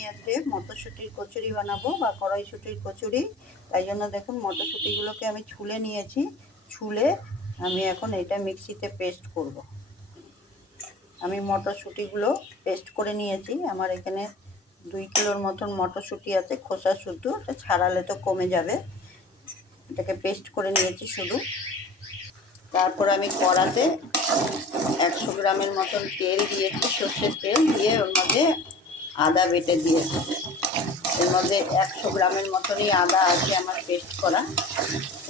আমি আজকে মটরশুঁটির কচুরি বানাবো বা কড়াইশুঁটির কচুরি। তাই জন্য দেখুন মটরশুঁটিগুলোকে আমি ছুলে নিয়েছি। ছুলে আমি এখন এটা মিক্সিতে পেস্ট করব। আমি মটরশুঁটিগুলো পেস্ট করে নিয়েছি। আমার এখানে 2 কিলোর মতন মটরশুঁটি আছে, খোসা শুদ্ধ, এটা ছাড়ালে তো কমে যাবে। এটাকে পেস্ট করে নিয়েছি শুধু। তারপর আমি কড়াতে 100 গ্রামের মতন তেল দিয়েছি, সর্ষের তেল দিয়ে ওর মধ্যে আদা বেটে দিয়েছি। এর মধ্যে 100 গ্রামের মতনই আদা আছে আমার পেস্ট করা।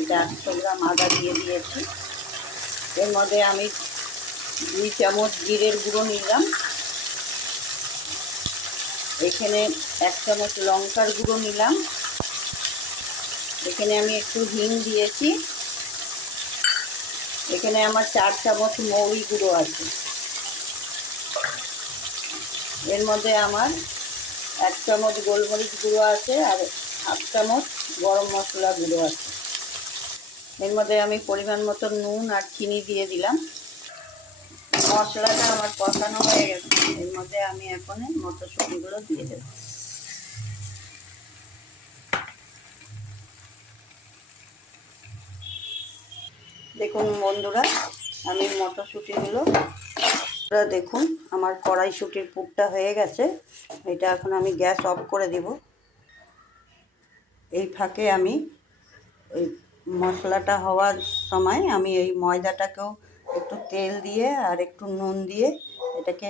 এটা 100 গ্রাম আদা দিয়ে দিয়েছি। এর মধ্যে আমি 2 চামচ জিরের গুঁড়ো নিলাম। এখানে 1 চামচ লঙ্কার গুঁড়ো নিলাম। এখানে আমি একটু হিং দিয়েছি। এখানে আমার 4 চামচ মৌরি গুঁড়ো আছে। এর মধ্যে আমার 1 চামচ গোলমরিচ গুঁড়ো আছে আর 1/2 চামচ গরম মশলা গুঁড়ো আছে। এর মধ্যে আমি পরিমাণ মতো নুন আর চিনি দিয়ে দিলাম। মশলাটা আমার কষানো হয়ে গেছে। এর মধ্যে আমি এখন মটরশুঁটিগুলো দিয়ে দেব। দেখুন বন্ধুরা, আমি মটরশুঁটিগুলো দেখুন আমার কড়াইশুঁটির পুরটা হয়ে গেছে। এটা এখন আমি গ্যাস অফ করে দেব। এই ফাঁকে আমি এই মশলাটা হওয়ার সময় আমি এই ময়দাটাকেও একটু তেল দিয়ে আর একটু নুন দিয়ে এটাকে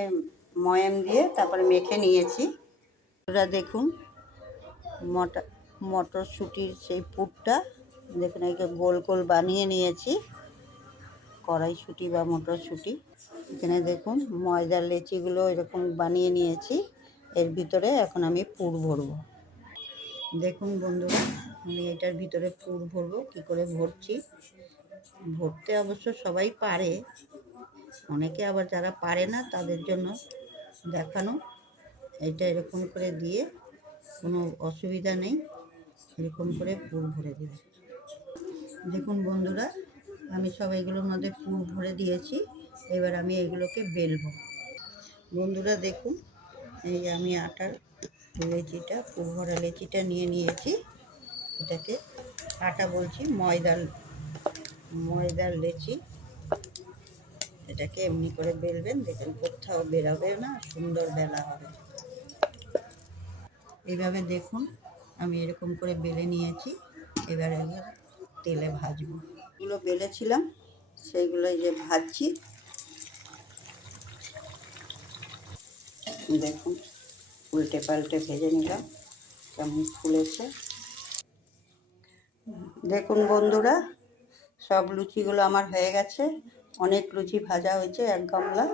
ময়াম দিয়ে তারপরে মেখে নিয়েছি। ওরা দেখুন মটরশুঁটির সেই পুরটা দেখুন, একে গোল গোল বানিয়ে নিয়েছি কড়াইশুঁটি বা মটরশুঁটি। এখানে দেখুন ময়দার লেচিগুলো এরকম বানিয়ে নিয়েছি। এর ভিতরে এখন আমি পুর ভরবো। দেখুন বন্ধুরা, আমি এটার ভিতরে পুর ভরবো। কী করে ভরছি, ভরতে অবশ্য সবাই পারে, অনেকে আবার যারা পারে না তাদের জন্য দেখানো। এটা এরকম করে দিয়ে কোনো অসুবিধা নেই, এরকম করে পুর ভরে দেবে। দেখুন বন্ধুরা, আমি সব এগুলোর মধ্যে পুর ভরে দিয়েছি। এবার আমি এগুলোকে বেলবো। বন্ধুরা দেখুন, এই আমি আটার লেচিটা, পুর ভরা লেচিটা নিয়ে নিয়েছি। এটাকে আটা বলছি, ময়দার লেচি। এটাকে এমনি করে বেলবেন, দেখুন কোথাও বেরাবে না, সুন্দর বেলা হবে। এইভাবে দেখুন আমি এরকম করে বেলে নিয়েছি। এবার তেলে ভাজবো। এগুলো বেলেছিলাম সেইগুলো যে ভাজছি। দেখুন উল্টে পাল্টে ভেজে নিলাম, কেমন ফুলেছে। দেখুন বন্ধুরা, সব লুচিগুলো আমার হয়ে গেছে। অনেক লুচি ভাজা হয়েছে, 1 গামলা।